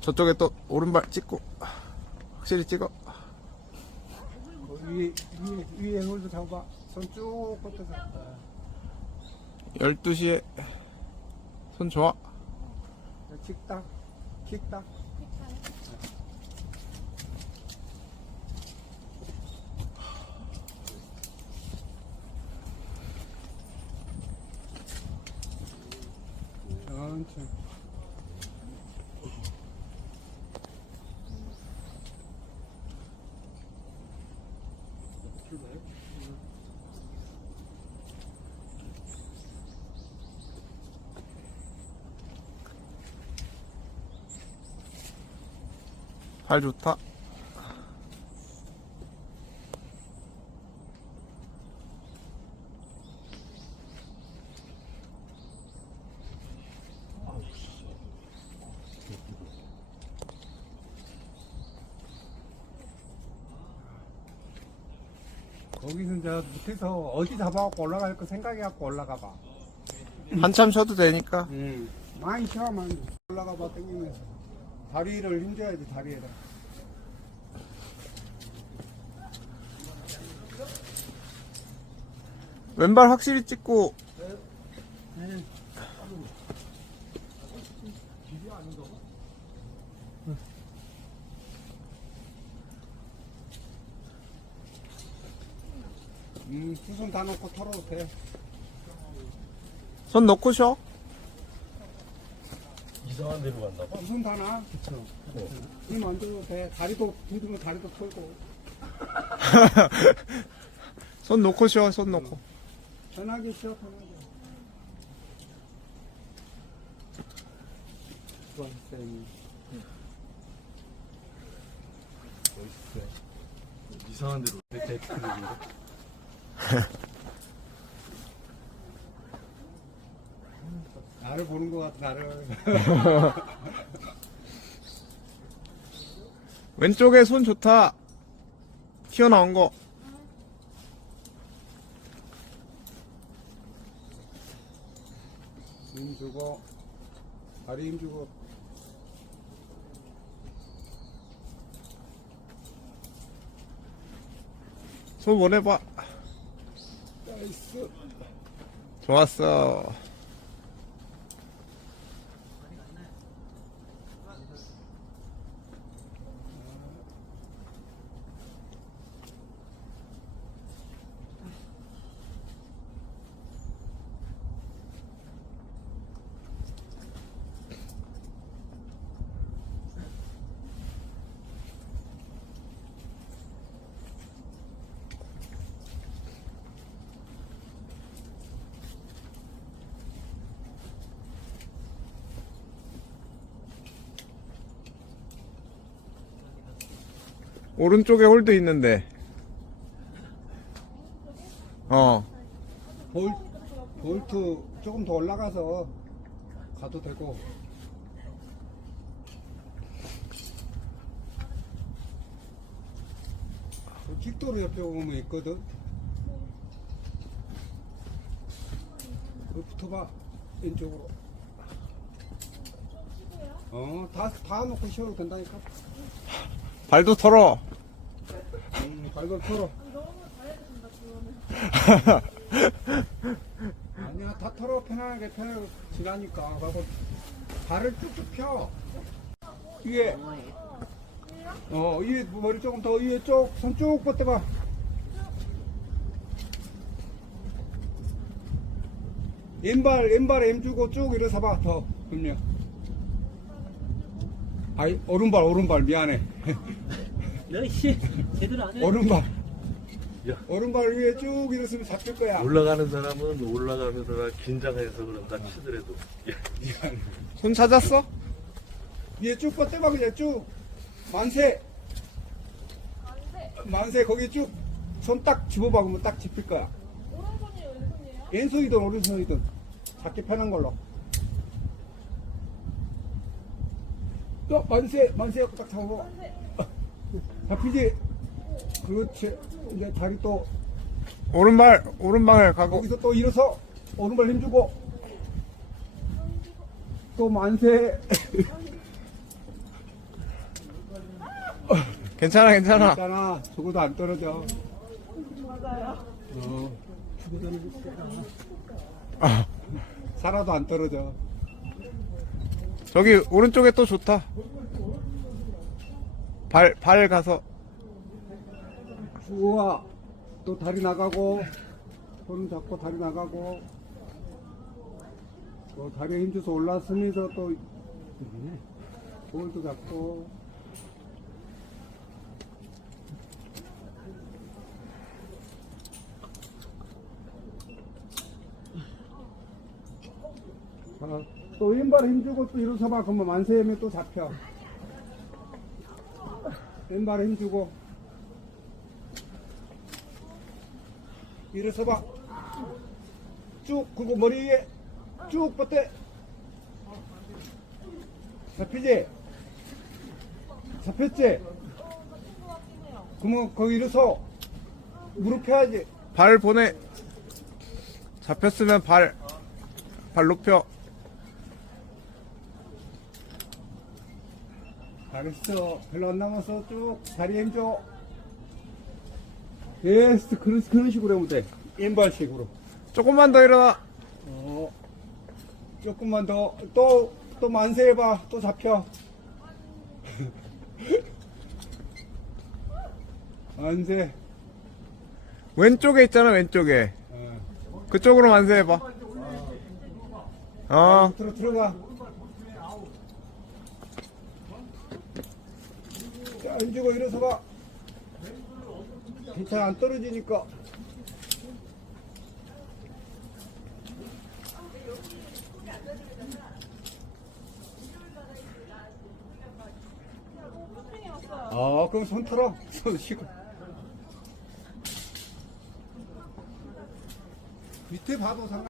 저쪽에 또 오른발 찍고 확실히 찍어 거 위에, 위에, 위에 홀도 잡아. 손 쭉 뻗어서. 12시에 손 좋아 킥딱, 킥딱. 천천히. 발 좋다 거기서 이제 밑에서 어디 잡아갖고 올라갈 거 생각해갖고 올라가 봐. 한참 쉬어도 되니까 응. 많이 쉬어, 많이. 올라가 봐, 땡기면서. 다리를 힘줘야지, 다리에다. 왼발 확실히 찍고 음, 두손다 놓고 털어도 돼. 손 놓고 쉬어 이상한 데로 봐. 두손다 놔. 그쵸. 힘안 줘도 돼. 다리도, 힘들면 다리도 털고. 손 놓고 쉬어 손 놓고 편하게 쉬어, 편하게. 좋았어요. 이상한 데로. 나를 보는 것 같아, 나를. 왼쪽에 손 좋다 튀어나온 거 힘 주고, 다리 힘 주고. 손 보내봐 나이스. 좋았어 오른쪽에 홀드 있는데 어 볼, 볼트 조금 더 올라가서 가도 되고. 그 킥도로 옆에 오면 있거든. 그 붙어봐. 왼쪽으로. 어, 다, 다 놓고 쉬어도 된다니까. 발도 털어 음, 발걸 털어. 아니야, 다 털어. 편하게, 편하게 지나니까. 그리고 발을 쭉쭉 펴. 위에. 어, 위에 머리 조금 더 위에 쪽, 손쭉 뻗어봐. 왼발, 왼발에 힘 주고 쭉 일어서 봐, 더. 그럼요. 아이, 오른발, 오른발, 미안해. 너씨 제대로 안 해. 오른발. 야. 오른발 위에 쭉 일어서면 잡힐 거야. 올라가는 사람은 올라가면서 긴장해서 그런다 치더라도. 미안해. 손 찾았어? 위에 쭉 뻗대봐 그냥 쭉 만세 만세 거기 쭉 손 딱 집어봐 그러면 딱 집힐 거야 오른손이에요, 왼손이에요? 왼손이든 오른손이든 잡기 편한 걸로 또 만세 만세 하고 딱 잡아봐. 잡히지 그렇지 이제 다리 또 오른발 오른발 가고. 거기서 또 일어서 오른발 힘주고. 또 만세. 괜찮아, 괜찮아. 있잖아. 죽어도 안 떨어져. 맞아요. 어 아, 살아도 안 떨어져 저기 오른쪽에 또 좋다. 발, 발 가서. 우와 또 다리 나가고. 손 잡고 다리 나가고. 또 다리에 힘줘서 올랐으면서 또. 볼도 잡고 아, 또 왼발에 힘주고 또 일어서 봐 그러면 만세하면 또 잡혀 왼발에 힘주고 일어서 봐. 쭉, 그리고 머리 위에 쭉 뻗대. 잡히지? 잡혔지? 그러면 거기 일어서. 무릎 펴야지. 발 보내. 잡혔으면 발, 발 높여. 잘했어. 별로 안 남았어. 쭉 다리에 힘줘. 예스. 그런, 그런 식으로 하면 돼. 왼발식으로. 조금만 더 일어나. 어, 조금만 더, 또, 또 만세 해봐. 또 잡혀. 만세. 왼쪽에 있잖아, 왼쪽에. 어. 그쪽으로 만세 해봐. 어, 들어, 들어가. 앉고 일어서 봐. 괜찮아, 안 떨어지니까. 아, 그럼 손 털어. 손 쉬고. 밑에 봐도 상관